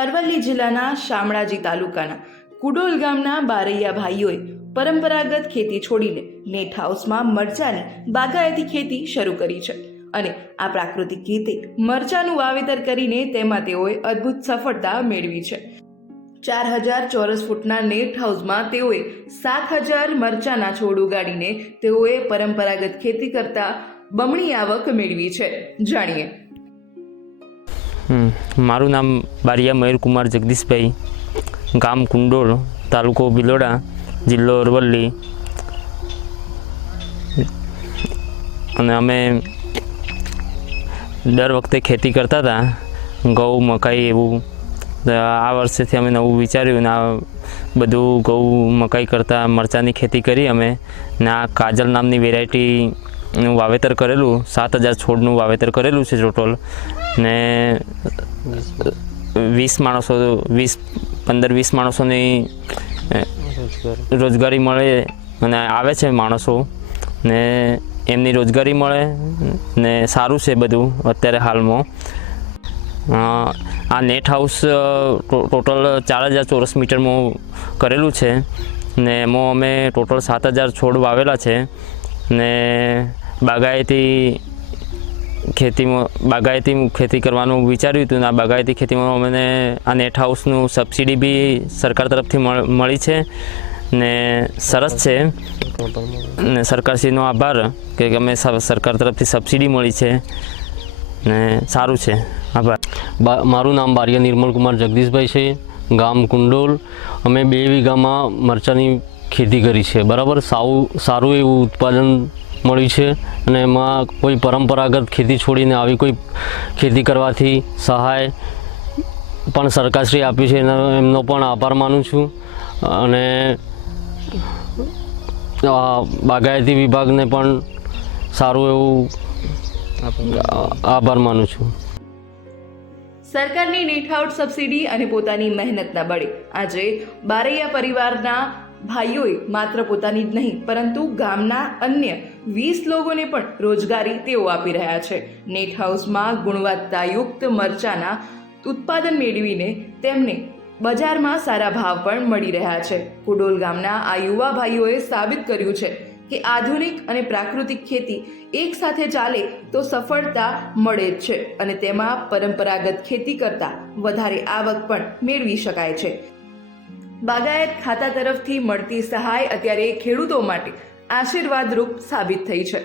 અરવલ્લી જિલ્લાના શામળાજી તાલુકાના કુડોલ ગામના બારૈયા ભાઈઓએ પરંપરાગત ખેતી છોડીને નેટ હાઉસમાં મરચાની બાગાયતી ખેતી શરૂ કરી છે અને આ પ્રાકૃતિક રીતે મરચાનું વાવેતર કરીને તેમાં તેઓએ અદ્ભુત સફળતા મેળવી છે। 4000 ચોરસ ફૂટના નેટ હાઉસમાં તેઓએ 7000 મરચાના છોડ ઉગાડીને તેઓએ પરંપરાગત ખેતી કરતા બમણી આવક મેળવી છે। જાણીએ। મારું નામ બારિયા મયુરકુમાર જગદીશભાઈ, ગામ કુંડોળ, તાલુકો ભિલોડા, જિલ્લો અરવલ્લી। અને અમે દર વખતે ખેતી કરતા હતા, ઘઉં, મકાઈ એવું। આ વર્ષેથી અમે નવું વિચાર્યું ને આ બધું ઘઉં, મકાઈ કરતાં મરચાંની ખેતી કરી અમે ને આ કાજલ નામની વેરાયટીનું વાવેતર કરેલું। 7000 છોડનું વાવેતર કરેલું છે ટોટલ ને 15-20 માણસોની રોજગારી મળે અને આવે છે માણસો ને એમની રોજગારી મળે ને સારું છે બધું અત્યારે હાલમાં। આ નેટ હાઉસ ટોટલ 4000 ચોરસ મીટરમાં કરેલું છે ને એમાં અમે ટોટલ 7000 છોડ વાવેલા છે ને બાગાયતી ખેતી કરવાનું વિચાર્યું હતું ને આ બાગાયતી ખેતીમાં અમને આ નેટ હાઉસનું સબસિડી બી સરકાર તરફથી મળી છે ને સરસ છે ને સરકારશ્રીનો આભાર કે અમે સરકાર તરફથી સબસિડી મળી છે ને સારું છે। આભાર। મારું નામ બારિયા નિર્મલકુમાર જગદીશભાઈ છે, ગામ કુંડોલ। અમે 2 વીઘામાં મરચાંની ખેતી કરી છે, બરાબર। સારું એવું ઉત્પાદન મળ્યું છે અને એમાં કોઈ પરંપરાગત ખેતી છોડીને આવી કોઈ ખેતી કરવાથી સહાય પણ સરકારશ્રી આપી છે, એમનો પણ આભાર માનું છું અને બાગાયતી વિભાગને પણ સારું એવું આભાર માનું છું। સરકારની નેટ હાઉસ સબસિડી અને પોતાની મહેનતના બળે આજે બારૈયા પરિવારના ભાઈઓએ માત્ર પોતાની જ નહીં પરંતુ ગામના અન્ય 20 લોકોને પણ રોજગારી તેઓ આપી રહ્યા છે। નેટ હાઉસમાં ગુણવત્તાયુક્ત મરચાના ઉત્પાદન મેળવીને તેમને બજારમાં સારા ભાવ પણ મળી રહ્યા છે। કુડોલ ગામના આ યુવા ભાઈઓએ સાબિત કર્યું છે કે આધુનિક અને પ્રાકૃતિક ખેતી એક સાથે ચાલે તો સફળતા મળે જ છે અને તેમાં પરંપરાગત ખેતી કરતાં વધારે આવક પણ મેળવી શકાય છે। બાગાયત ખાતા તરફથી મળતી સહાય અત્યારે ખેડૂતો માટે આશીર્વાદરૂપ સાબિત થઈ છે।